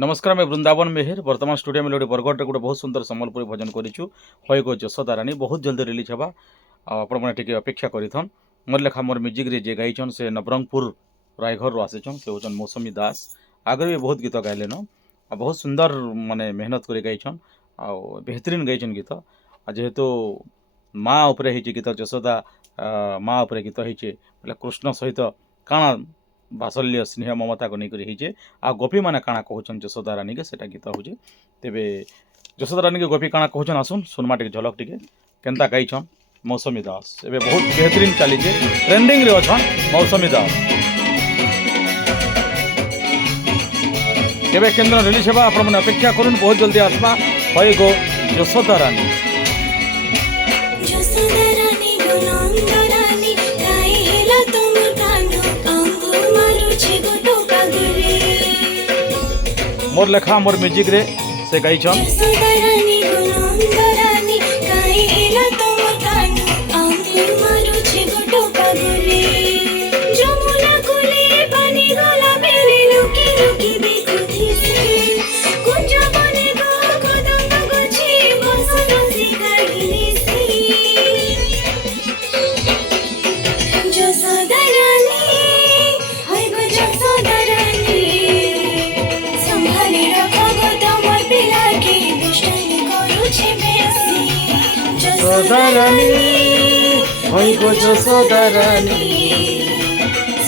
नमस्कार मैं वृंदावन मेहर वर्तमान स्टूडियो में बरगढ़ गोटे बहुत सुंदर सम्बलपुरी भजन करूँ हय गो जशोदा रानी बहुत जल्दी रिलीज होगा आपटे अपेक्षा करथन मोर लेखा मोर म्यूजिक रे जे गाइछन से नवरंगपुर रायघर रू आसीचन से होचन मौसमी दास आगे भी बहुत गीत गाइलेन बहुत सुंदर माने मेहनत कर गाइछन आ बेहतरीन गाइछन गीत जेहेतु माँ उपरे होती गीत जशोदा माँ उपरे गीत होइछे बोले कृष्ण सहित काଣା बासल्य स्नेह ममता को लेकर होइछे आ गोपी माने काଣା कहउछन जशोदा रानी के सेटा गीत होचे तेबे जशोदा रानी के गोपी काଣା कहउछन आसुन सुनमा टिके झलक टिके केनता गाइछन मौसमी दास एबे बहुत बेहतरीन चलीछे ट्रेंडिंग रे अछन मौसमी दास केबे केंद्र रिलीज हेबा आपण माने अपेक्षा करूँ बहुत जल्दी आसबा हय गो जशोदा रानी मोर लेखा मोर म्यूजिक रे से गाइछन जशोदा रानी हय गो जशोदा रानी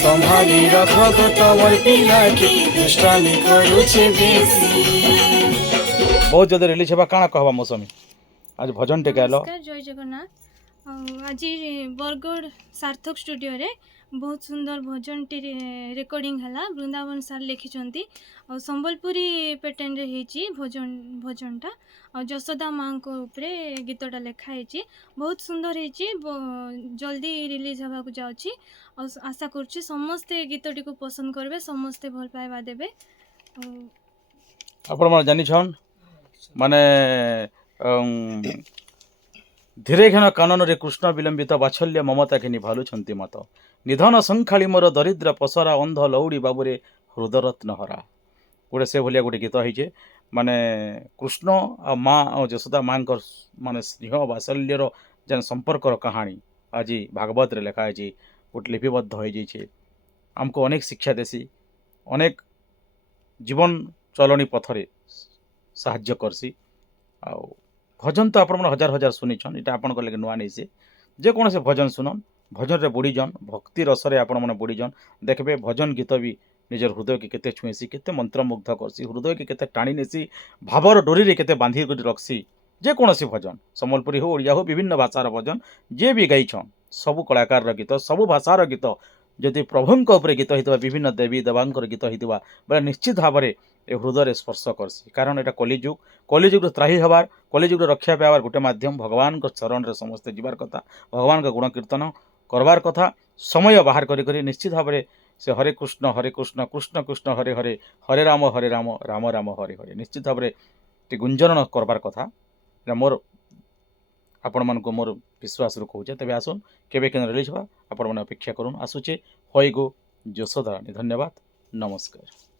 संभाली रख गो तमर पिला के दुष्टामी करूछे बेसी बहुत जल्दी रिलीज हेबा काଣା कहबा मौसमी आज भजन टे गालो जय जगन्नाथ आज बरगढ़ सार्थक स्टूडियो रे बहुत सुंदर भजन टी रेकर्डिंग हला वृंदावन सार लिखिछंती और संबलपुरी पैटर्न रे हेची भजनटा और जशोदा माँ को ऊपर गीतटा लिखा है बहुत सुंदर है जल्दी रिलीज होगा जाऊँगी और आशा करुँची समस्ते गीतटी को पसंद करेंगे समस्ते भल पाइबा देबे आपण मन जानि छन माने धीरे घेन कानन रे कृष्ण विलंबित बाछल्य ममता के निभालु छंती मत निधन संखाली मोर दरिद्र पसरा अंध लौड़ी बाबुरे हृदरत्न हरा गोटे से भलिया गोटे गीत होइछे माने कृष्ण आ माँ और जशोदा माँ माने स्नेह बात्सल्यर जेन संपर्कर कहानी आज भागवत रे लिखा है गोटे लिपिबद्ध हो जाइए आमको अनेक शिक्षा देसी अनेक जीवन चलनी पथरे साहाय्य करसी आ भजन तो आपण हजार हजार शुनिछन इटा आपण लगे नुआ नहीं से जेकोसी भजन शुनन भजन रे बुड़ीजन भक्ति रसरे आपण मैंने बुड़ीजन देखबे भजन गीत भी निजर हृदय के केते छुएसी केते मंत्रमुग्ध करसी हृदय के केते टाणी नेसी भावर डोरी रे केते बांधी कर रखसी जेकोसी भजन सम्बलपुरी हो ओडिया हो विभिन्न भाषार भजन जे भी गाइछन सबु कलाकार गीत सबु भाषार गीत जदि प्रभुंक उपरे गीत होता विभिन्न देवी देवांकर गीत होता बेले निश्चित भाव में ए हृदय स्पर्श करसी कारण एटा कलिजुग त्राही हबार कलिजुग रक्षा पाइबार गोटे माध्यम भगवान चरण रे समस्ते जीवार कथा भगवान गुण कीर्तन करवार कथा समय बाहर करी निश्चित भाव में से हरे कृष्ण कृष्ण कृष्ण हरे हरे हरे राम राम राम हरे हरे निश्चित भाव में गुंजन करवार कथा मोर आपण मान मोर विश्वास रू कहूचे तेज आसन केबे केन रिलीज बा आपण मैंने अपेक्षा करूँ आसुचे हय गो जशोदा रानी धन्यवाद नमस्कार।